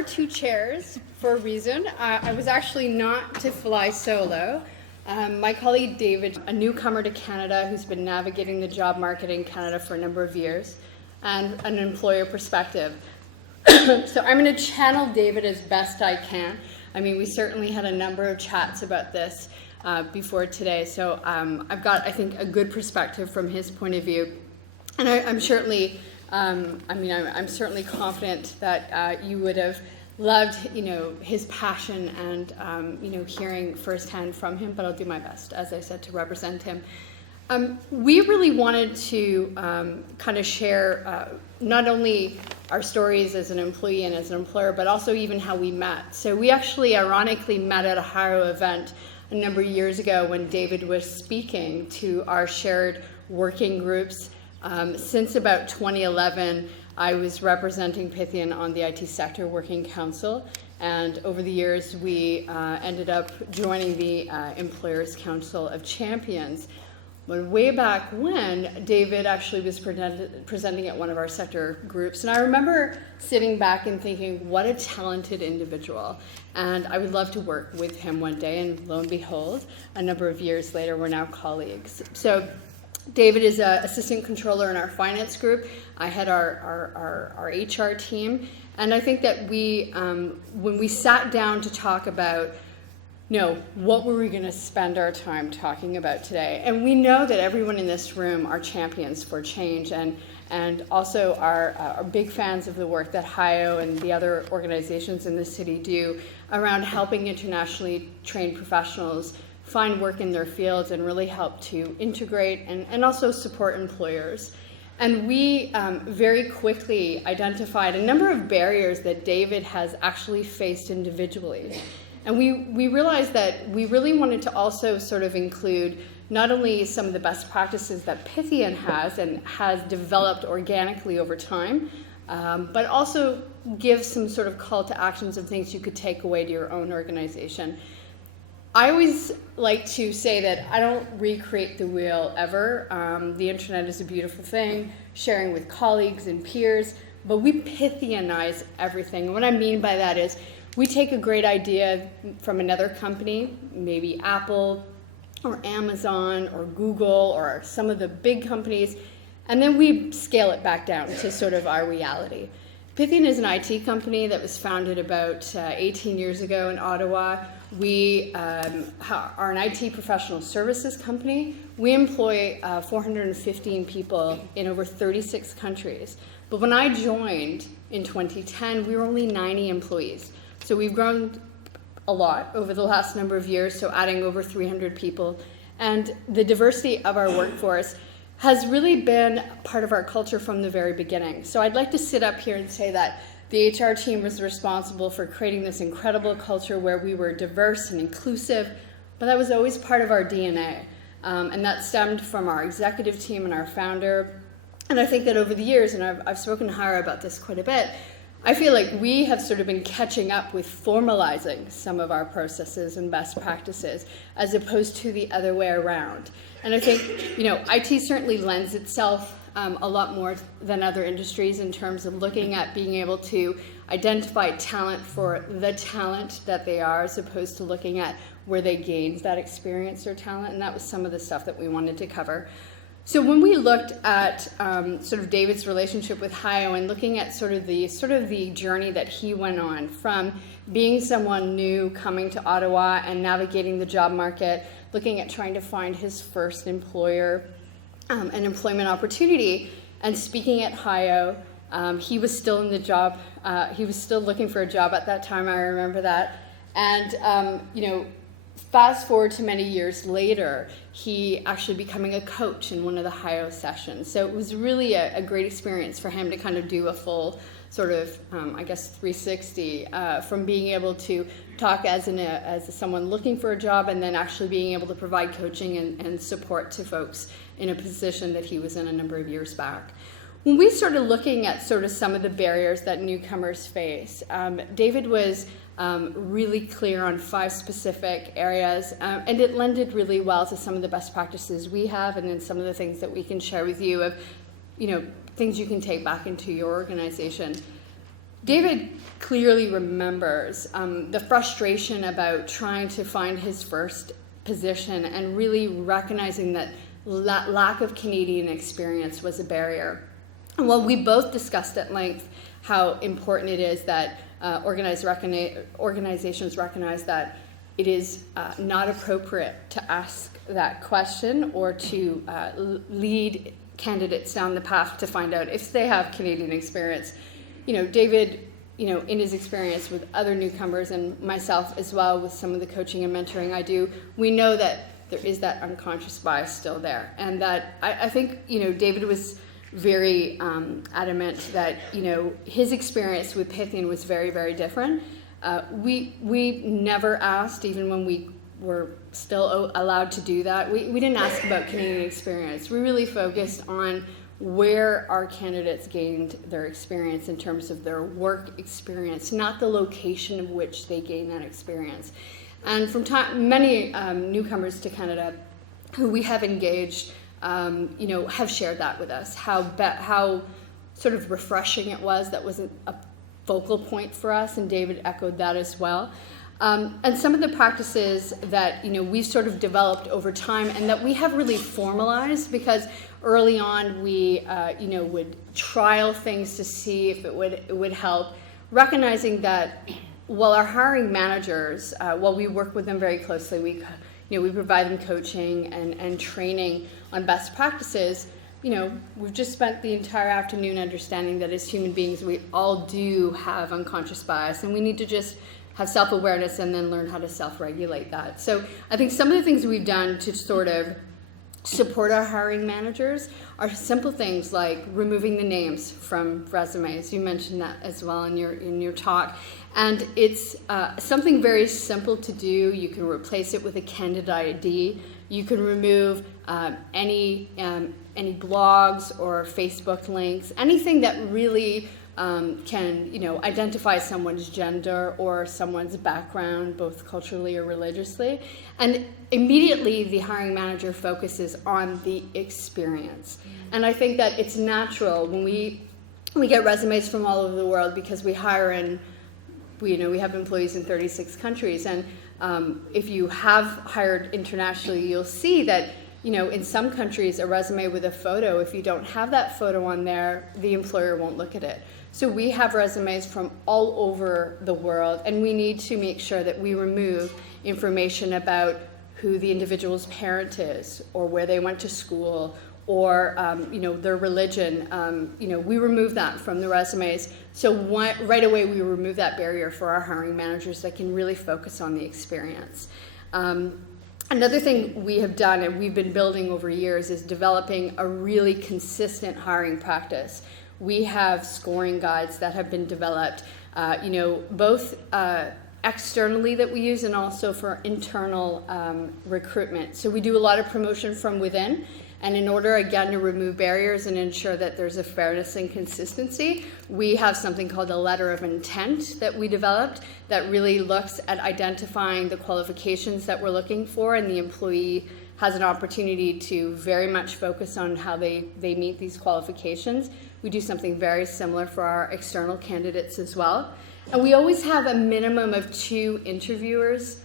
are two chairs for a reason. I was actually not to fly solo. My colleague David, a newcomer to Canada who's been navigating the job market in Canada for a number of years, and an employer perspective. So I'm going to channel David as best I can. I mean, we certainly had a number of chats about this before today, so I've got, I think, a good perspective from his point of view. And I'm certainly, I'm certainly confident that you would have loved, his passion and, hearing firsthand from him, but I'll do my best, as I said, to represent him. We really wanted to kind of share not only our stories as an employee and as an employer, but also even how we met. So we actually ironically met at a Hauver event a number of years ago when David was speaking to our shared working groups. Since about 2011, I was representing Pythian on the IT Sector Working Council, and over the years we ended up joining the Employers Council of Champions. But way back when, David actually was presenting at one of our sector groups, and I remember sitting back and thinking, what a talented individual, and I would love to work with him one day, and lo and behold, a number of years later, we're now colleagues. So David is an assistant controller in our finance group. I head our HR team, and I think that we, when we sat down to talk about, what were we going to spend our time talking about today? And we know that everyone in this room are champions for change, and also are big fans of the work that HIO and the other organizations in the city do around helping internationally trained professionals find work in their fields and really help to integrate and also support employers. And we very quickly identified a number of barriers that David has actually faced individually. And we realized that we really wanted to also sort of include not only some of the best practices that Pythian has and has developed organically over time, but also give some sort of call to actions of things you could take away to your own organization. I always like to say that I don't recreate the wheel ever. The internet is a beautiful thing, sharing with colleagues and peers, but we Pythianize everything. And what I mean by that is we take a great idea from another company, maybe Apple or Amazon or Google or some of the big companies, and then we scale it back down to sort of our reality. Pythian is an IT company that was founded about 18 years ago in Ottawa. We are an IT professional services company. We employ 415 people in over 36 countries. But when I joined in 2010, we were only 90 employees. So we've grown a lot over the last number of years, so adding over 300 people. And the diversity of our workforce has really been part of our culture from the very beginning. So I'd like to sit up here and say that the HR team was responsible for creating this incredible culture where we were diverse and inclusive, but that was always part of our DNA. And that stemmed from our executive team and our founder. And I think that over the years, and I've spoken to Hauver about this quite a bit, I feel like we have sort of been catching up with formalizing some of our processes and best practices as opposed to the other way around. And I think, IT certainly lends itself a lot more than other industries in terms of looking at being able to identify talent for the talent that they are, as opposed to looking at where they gained that experience or talent. And that was some of the stuff that we wanted to cover. So when we looked at sort of David's relationship with HIO and looking at sort of the journey that he went on from being someone new coming to Ottawa and navigating the job market, looking at trying to find his first employer, an employment opportunity, and speaking at HIO, he was still in the job. He was still looking for a job at that time. I remember that, and fast forward to many years later, he actually becoming a coach in one of the HIO sessions. So it was really a great experience for him to kind of do a full sort of, 360 from being able to talk as someone looking for a job and then actually being able to provide coaching and support to folks in a position that he was in a number of years back. When we started looking at sort of some of the barriers that newcomers face, David was really clear on 5 specific areas, and it lended really well to some of the best practices we have, and then some of the things that we can share with you of, things you can take back into your organization. David clearly remembers the frustration about trying to find his first position and really recognizing that lack of Canadian experience was a barrier. And while we both discussed at length how important it is that organizations recognize that it is not appropriate to ask that question or to lead candidates down the path to find out if they have Canadian experience. David, in his experience with other newcomers and myself as well with some of the coaching and mentoring I do, we know that there is that unconscious bias still there. And that I think, David was very adamant that, his experience with Pythian was very, very different. We never asked, even when we were still allowed to do that, we didn't ask about Canadian experience. We really focused on where our candidates gained their experience in terms of their work experience, not the location of which they gained that experience. And from many newcomers to Canada who we have engaged, have shared that with us, how sort of refreshing it was. That wasn't a focal point for us, and David echoed that as well. And some of the practices that we've sort of developed over time and that we have really formalized, because early on we would trial things to see if it would help, recognizing that while our hiring managers, while we work with them very closely, we provide them coaching and training on best practices. We've just spent the entire afternoon understanding that as human beings we all do have unconscious bias, and we need to just have self-awareness and then learn how to self-regulate that. So I think some of the things we've done to sort of support our hiring managers are simple things like removing the names from resumes. You mentioned that as well in your talk. And it's something very simple to do. You can replace it with a candidate ID. You can remove any blogs or Facebook links, anything that really can identify someone's gender or someone's background, both culturally or religiously. And immediately the hiring manager focuses on the experience. And I think that it's natural when we get resumes from all over the world, because we hire we have employees in 36 countries. And if you have hired internationally, you'll see that in some countries, a resume with a photo, if you don't have that photo on there, the employer won't look at it. So we have resumes from all over the world, and we need to make sure that we remove information about who the individual's parent is, or where they went to school, or their religion. We remove that from the resumes. So right away we remove that barrier for our hiring managers that can really focus on the experience. Another thing we have done and we've been building over years is developing a really consistent hiring practice. We have scoring guides that have been developed, both externally that we use and also for internal recruitment. So we do a lot of promotion from within. And in order, again, to remove barriers and ensure that there's a fairness and consistency, we have something called a letter of intent that we developed that really looks at identifying the qualifications that we're looking for, and the employee has an opportunity to very much focus on how they meet these qualifications. We do something very similar for our external candidates as well. And we always have a minimum of 2 interviewers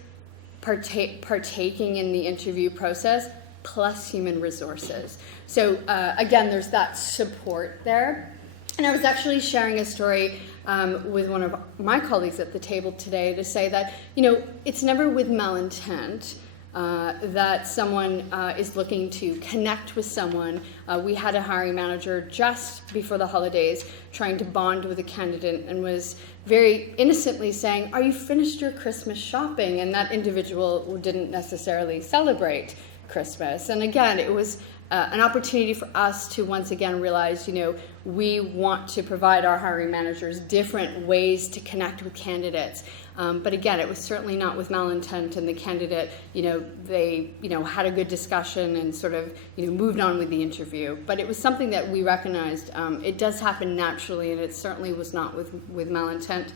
partaking in the interview process, plus human resources. So again, there's that support there. And I was actually sharing a story with one of my colleagues at the table today to say that, it's never with malintent that someone is looking to connect with someone. We had a hiring manager just before the holidays trying to bond with a candidate and was very innocently saying, "Are you finished your Christmas shopping?" And that individual didn't necessarily celebrate Christmas. And again, it was an opportunity for us to once again realize, we want to provide our hiring managers different ways to connect with candidates. But again, it was certainly not with malintent, and the candidate, they, had a good discussion and sort of, moved on with the interview. But it was something that we recognized. It does happen naturally, and it certainly was not with malintent.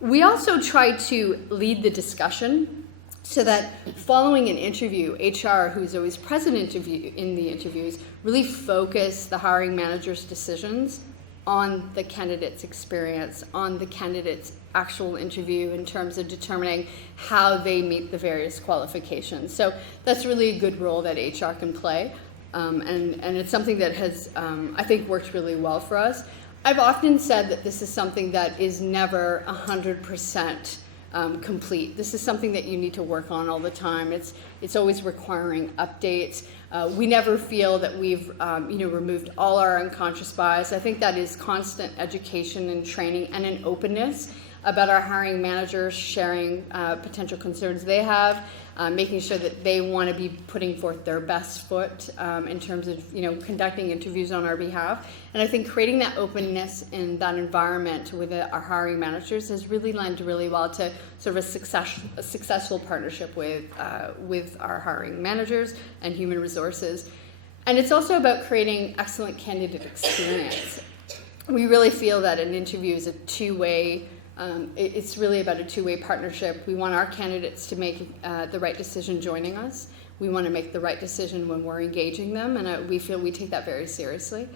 We also tried to lead the discussion, so that following an interview, HR, who's always present in the interviews, really focus the hiring manager's decisions on the candidate's experience, on the candidate's actual interview in terms of determining how they meet the various qualifications. So that's really a good role that HR can play. And it's something that has, I think, worked really well for us. I've often said that this is something that is never 100% complete. This is something that you need to work on all the time. It's always requiring updates. We never feel that we've removed all our unconscious bias. I think that is constant education and training and an openness about our hiring managers, sharing potential concerns they have, making sure that they want to be putting forth their best foot in terms of conducting interviews on our behalf. And I think creating that openness in that environment with our hiring managers has really lent really well to sort of a successful partnership with our hiring managers and human resources. And it's also about creating excellent candidate experience. We really feel that an interview is a two-way. It's really about a two-way partnership. We want our candidates to make the right decision joining us. We want to make the right decision when we're engaging them, and we feel we take that very seriously.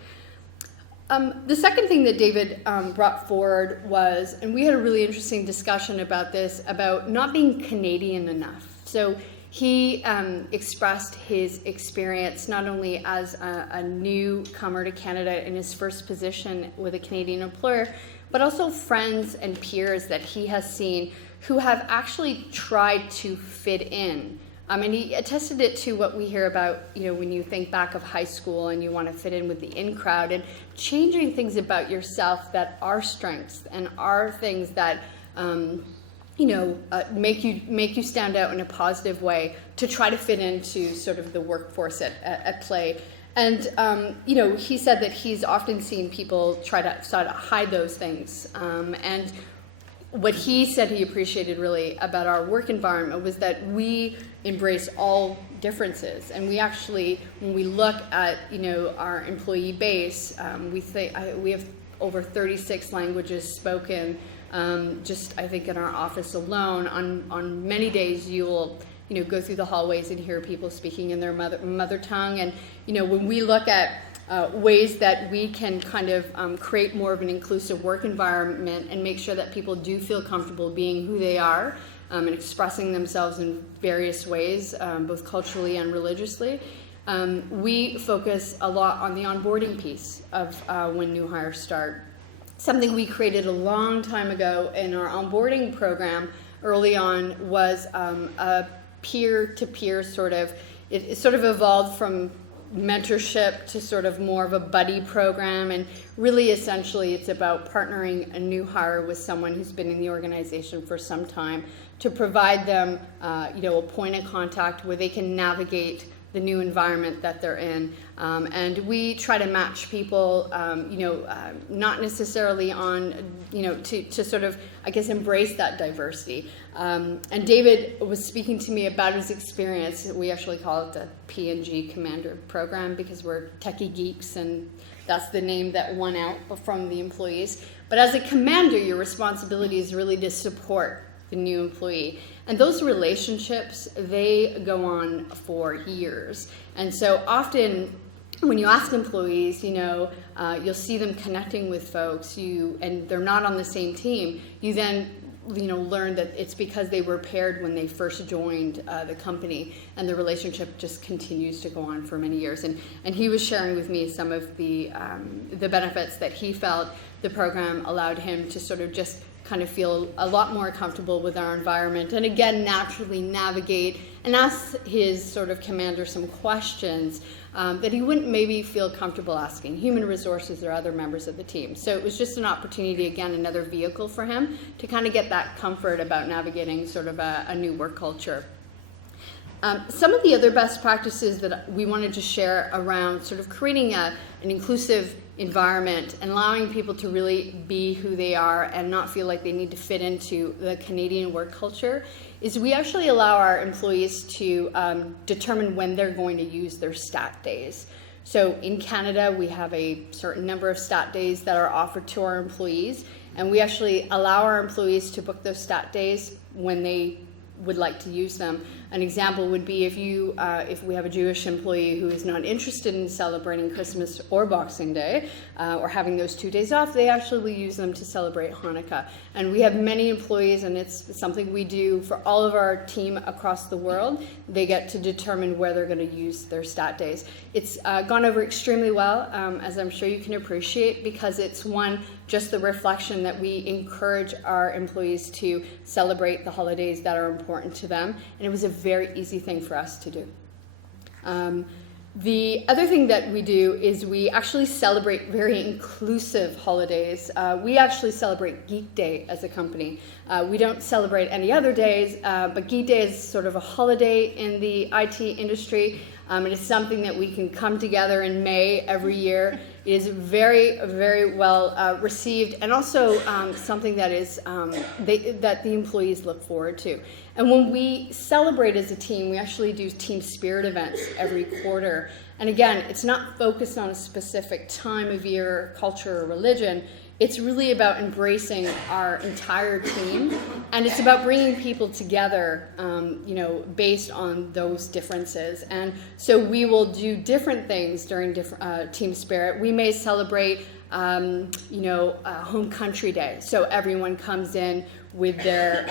The second thing that David brought forward was, and we had a really interesting discussion about this, about not being Canadian enough. So he expressed his experience not only as a newcomer to Canada in his first position with a Canadian employer, but also friends and peers that he has seen who have actually tried to fit in. And he attested it to what we hear about, when you think back of high school and you want to fit in with the in crowd, and changing things about yourself that are strengths and are things that make you stand out in a positive way to try to fit into sort of the workforce at play. And he said that he's often seen people try to sort of hide those things. And what he said he appreciated really about our work environment was that we embrace all differences. And we actually, when we look at our employee base, we have over 36 languages spoken. Just I think in our office alone, on many days you will go through the hallways and hear people speaking in their mother tongue. And when we look at ways that we can kind of create more of an inclusive work environment and make sure that people do feel comfortable being who they are and expressing themselves in various ways, both culturally and religiously, we focus a lot on the onboarding piece of when new hires start. Something we created a long time ago in our onboarding program early on was a peer-to-peer sort of, it sort of evolved from mentorship to sort of more of a buddy program, and really essentially it's about partnering a new hire with someone who's been in the organization for some time to provide them a point of contact where they can navigate the new environment that they're in. And we try to match people, not necessarily on, to sort of, I guess, embrace that diversity. And David was speaking to me about his experience. We actually call it the P&G Commander Program because we're techie geeks, and that's the name that won out from the employees. But as a commander, your responsibility is really to support the new employee. And those relationships, they go on for years. And so often when you ask employees, you'll see them connecting with folks, and they're not on the same team, you then learn that it's because they were paired when they first joined the company, and the relationship just continues to go on for many years. And he was sharing with me some of the benefits that he felt the program allowed him to sort of just kind of feel a lot more comfortable with our environment, and again naturally navigate and ask his sort of commander some questions that he wouldn't maybe feel comfortable asking human resources or other members of the team. So it was just an opportunity, again, another vehicle for him to kind of get that comfort about navigating sort of a new work culture. Some of the other best practices that we wanted to share around sort of creating an inclusive environment and allowing people to really be who they are and not feel like they need to fit into the Canadian work culture is we actually allow our employees to determine when they're going to use their stat days. So in Canada, we have a certain number of stat days that are offered to our employees, and we actually allow our employees to book those stat days when they would like to use them. An example would be if we have a Jewish employee who is not interested in celebrating Christmas or Boxing Day, or having those 2 days off, they actually will use them to celebrate Hanukkah. And we have many employees, and it's something we do for all of our team across the world. They get to determine where they're going to use their stat days. It's gone over extremely well, as I'm sure you can appreciate, because it's just the reflection that we encourage our employees to celebrate the holidays that are important to them, and it was a very easy thing for us to do. The other thing that we do is we actually celebrate very inclusive holidays. We actually celebrate Geek Day as a company. We don't celebrate any other days, but Geek Day is sort of a holiday in the IT industry. It is something that we can come together in May every year. It is very, very well received, and also something that is that the employees look forward to. And when we celebrate as a team, we actually do team spirit events every quarter. And again, it's not focused on a specific time of year, culture, or religion. It's really about embracing our entire team, and it's about bringing people together, based on those differences. And so we will do different things during Team Spirit. We may celebrate, Home Country Day. So everyone comes in with their,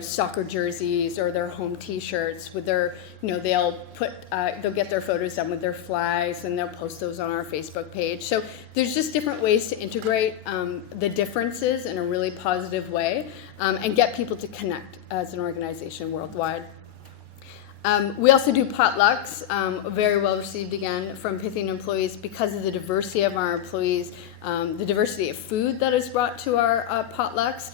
soccer jerseys or their home T-shirts with their, they'll get their photos done with their flags, and they'll post those on our Facebook page. So there's just different ways to integrate the differences in a really positive way, and get people to connect as an organization worldwide. We also do potlucks, very well received again from Pythian employees because of the diversity of our employees. The diversity of food that is brought to our potlucks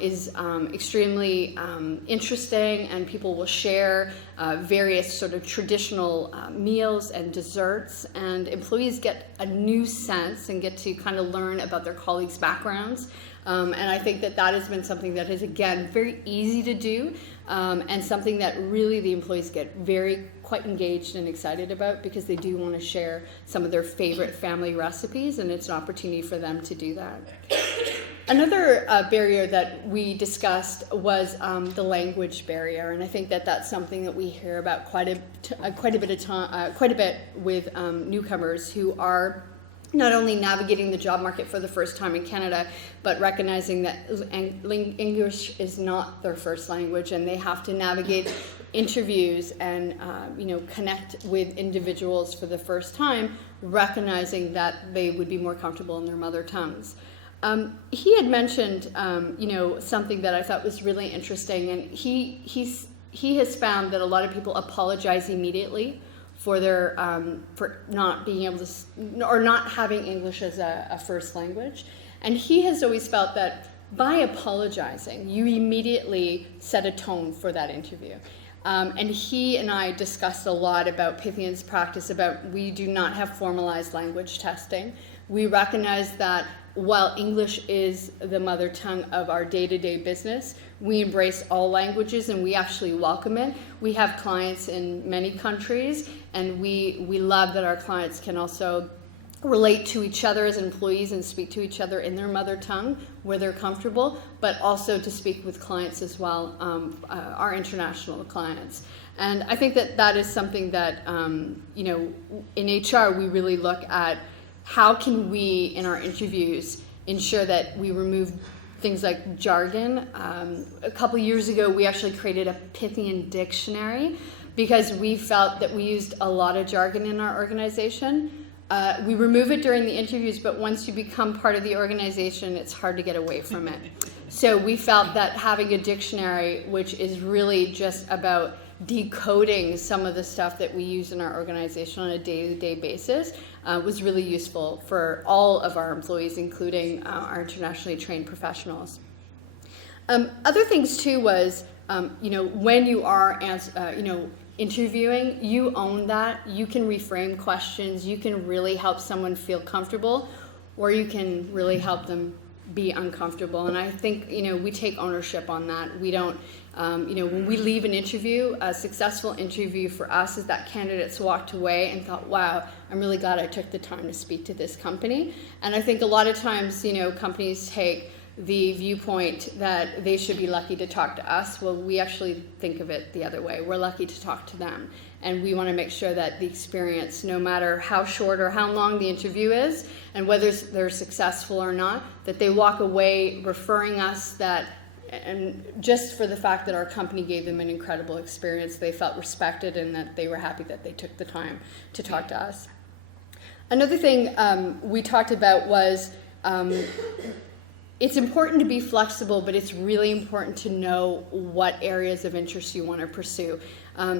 is extremely interesting, and people will share various sort of traditional meals and desserts, and employees get a new sense and get to kind of learn about their colleagues' backgrounds. And I think that has been something that is, again, very easy to do, and something that really the employees get quite engaged and excited about, because they do want to share some of their favorite family recipes, and it's an opportunity for them to do that. Another barrier that we discussed was the language barrier, and I think that that's something that we hear about quite a bit with newcomers who are not only navigating the job market for the first time in Canada, but recognizing that English is not their first language, and they have to navigate interviews and connect with individuals for the first time, recognizing that they would be more comfortable in their mother tongues. He had mentioned something that I thought was really interesting, and he has found that a lot of people apologize immediately for their for not being able to, or not having English as a first language. And he has always felt that by apologizing, you immediately set a tone for that interview. And he and I discussed a lot about Pythian's practice about we do not have formalized language testing. We recognize that while English is the mother tongue of our day-to-day business, we embrace all languages, and we actually welcome it. We have clients in many countries, and we love that our clients can also relate to each other as employees and speak to each other in their mother tongue where they're comfortable, but also to speak with clients as well, our international clients. And I think that is something that, in HR, we really look at how can we, in our interviews, ensure that we remove things like jargon. A couple years ago, we actually created a Pythian dictionary because we felt that we used a lot of jargon in our organization. We remove it during the interviews, but once you become part of the organization, it's hard to get away from it. So we felt that having a dictionary, which is really just about decoding some of the stuff that we use in our organization on a day-to-day basis, was really useful for all of our employees, including our internationally trained professionals. Other things too was, when you are interviewing, you own that. You can reframe questions. You can really help someone feel comfortable, or you can really help them be uncomfortable. And I think, we take ownership on that. We don't, when we leave an interview, a successful interview for us is that candidates walked away and thought, wow, I'm really glad I took the time to speak to this company. And I think a lot of times, companies take the viewpoint that they should be lucky to talk to us. Well, we actually think of it the other way. We're lucky to talk to them. And we want to make sure that the experience, no matter how short or how long the interview is, and whether they're successful or not, that they walk away referring us that, and just for the fact that our company gave them an incredible experience, they felt respected and that they were happy that they took the time to talk to us. Another thing we talked about was it's important to be flexible, but it's really important to know what areas of interest you want to pursue.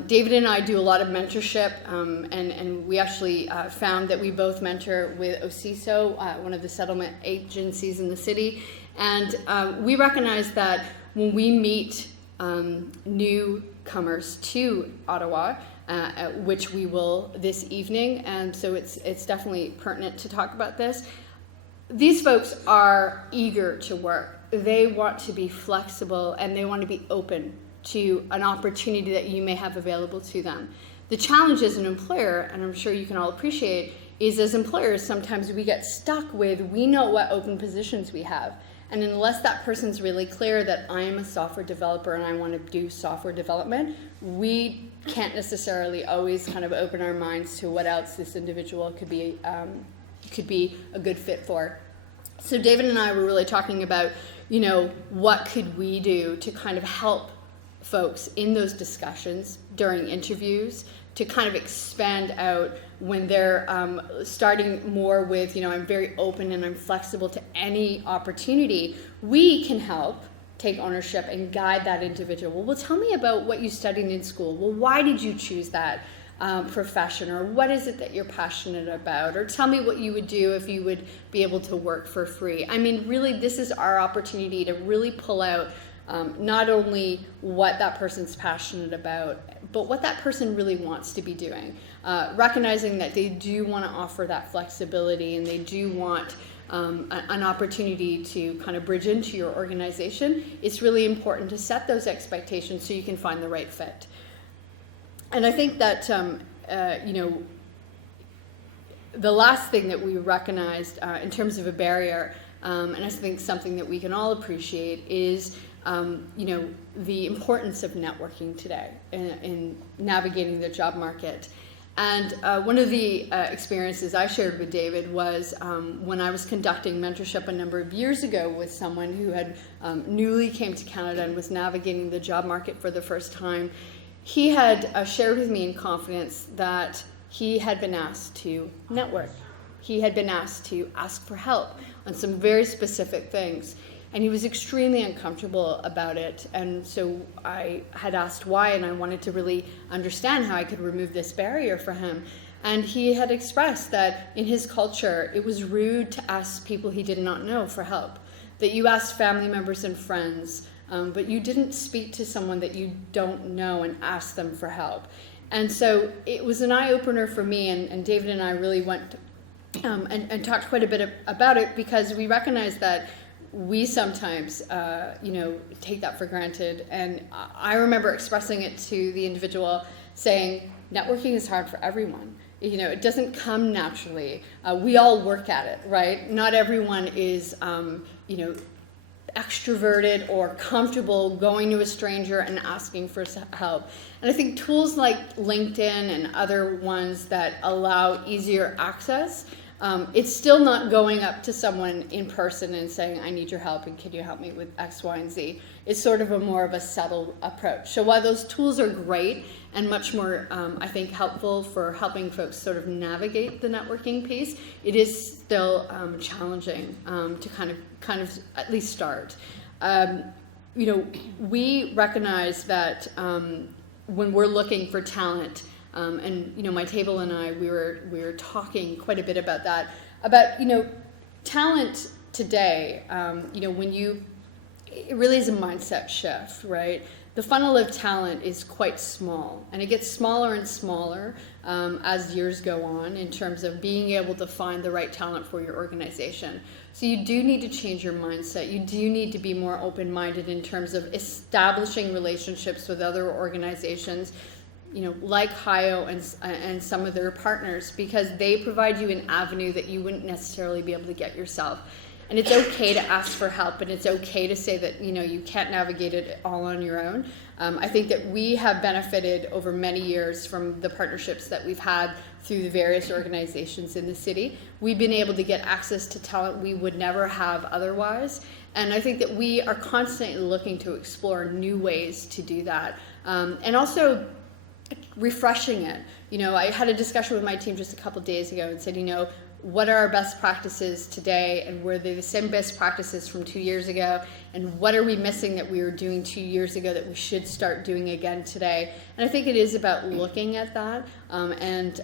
David and I do a lot of mentorship, and we actually found that we both mentor with OCISO, one of the settlement agencies in the city. And we recognize that when we meet newcomers to Ottawa, which we will this evening, and so it's definitely pertinent to talk about this. These folks are eager to work. They want to be flexible and they want to be open to an opportunity that you may have available to them. The challenge as an employer, and I'm sure you can all appreciate, is as employers sometimes we get stuck with, we know what open positions we have. And unless that person's really clear that I am a software developer and I want to do software development, we can't necessarily always kind of open our minds to what else this individual could be a good fit for. So David and I were really talking about, what could we do to kind of help folks in those discussions during interviews to kind of expand out when they're starting more with, I'm very open and I'm flexible to any opportunity. We can help take ownership and guide that individual. Well, tell me about what you studied in school. Well, why did you choose that profession? Or what is it that you're passionate about? Or tell me what you would do if you would be able to work for free. I mean, really, this is our opportunity to really pull out not only what that person's passionate about, but what that person really wants to be doing. Recognizing that they do want to offer that flexibility and they do want an opportunity to kind of bridge into your organization. It's really important to set those expectations so you can find the right fit. And I think that, the last thing that we recognized in terms of a barrier, and I think something that we can all appreciate is the importance of networking today in navigating the job market. And one of the experiences I shared with David was when I was conducting mentorship a number of years ago with someone who had newly came to Canada and was navigating the job market for the first time. He had shared with me in confidence that he had been asked to network. He had been asked to ask for help on some very specific things. And he was extremely uncomfortable about it. And so I had asked why, and I wanted to really understand how I could remove this barrier for him. And he had expressed that in his culture, it was rude to ask people he did not know for help. That you asked family members and friends, but you didn't speak to someone that you don't know and ask them for help. And so it was an eye-opener for me, and David and I really went and talked quite a bit about it, because we recognized that we sometimes, take that for granted. And I remember expressing it to the individual, saying, networking is hard for everyone. It doesn't come naturally. We all work at it, right? Not everyone is, extroverted or comfortable going to a stranger and asking for help. And I think tools like LinkedIn and other ones that allow easier access, it's still not going up to someone in person and saying, I need your help and can you help me with X, Y, and Z. It's sort of more of a subtle approach. So while those tools are great and much more, I think, helpful for helping folks sort of navigate the networking piece, it is still challenging to kind of at least start. We recognize that when we're looking for talent, and my table and I, we were talking quite a bit about that, about talent today. It really is a mindset shift, right? The funnel of talent is quite small, and it gets smaller and smaller as years go on in terms of being able to find the right talent for your organization. So you do need to change your mindset. You do need to be more open-minded in terms of establishing relationships with other organizations, like HIO and some of their partners, because they provide you an avenue that you wouldn't necessarily be able to get yourself. And it's okay to ask for help, and it's okay to say that, you can't navigate it all on your own. I think that we have benefited over many years from the partnerships that we've had through the various organizations in the city. We've been able to get access to talent we would never have otherwise. And I think that we are constantly looking to explore new ways to do that. And also refreshing it. I had a discussion with my team just a couple days ago and said, what are our best practices today, and were they the same best practices from 2 years ago, and what are we missing that we were doing 2 years ago that we should start doing again today? And I think it is about looking at that and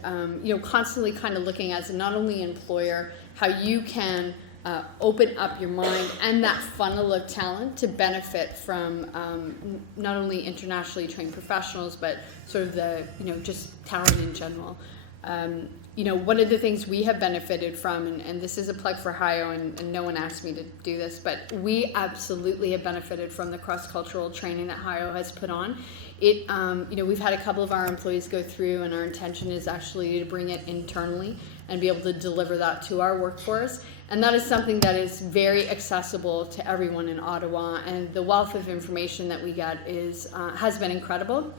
constantly kind of looking as not only an employer how you can open up your mind and that funnel of talent to benefit from not only internationally trained professionals, but sort of the just talent in general. One of the things we have benefited from, and this is a plug for HIO, and no one asked me to do this, but we absolutely have benefited from the cross-cultural training that HIO has put on. We've had a couple of our employees go through, and our intention is actually to bring it internally and be able to deliver that to our workforce. And that is something that is very accessible to everyone in Ottawa, and the wealth of information that we get has been incredible.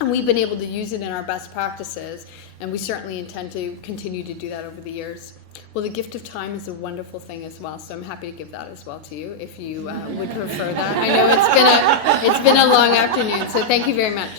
And we've been able to use it in our best practices, and we certainly intend to continue to do that over the years. Well, the gift of time is a wonderful thing as well, so I'm happy to give that as well to you if you would prefer that. I know it's been a long afternoon, so thank you very much.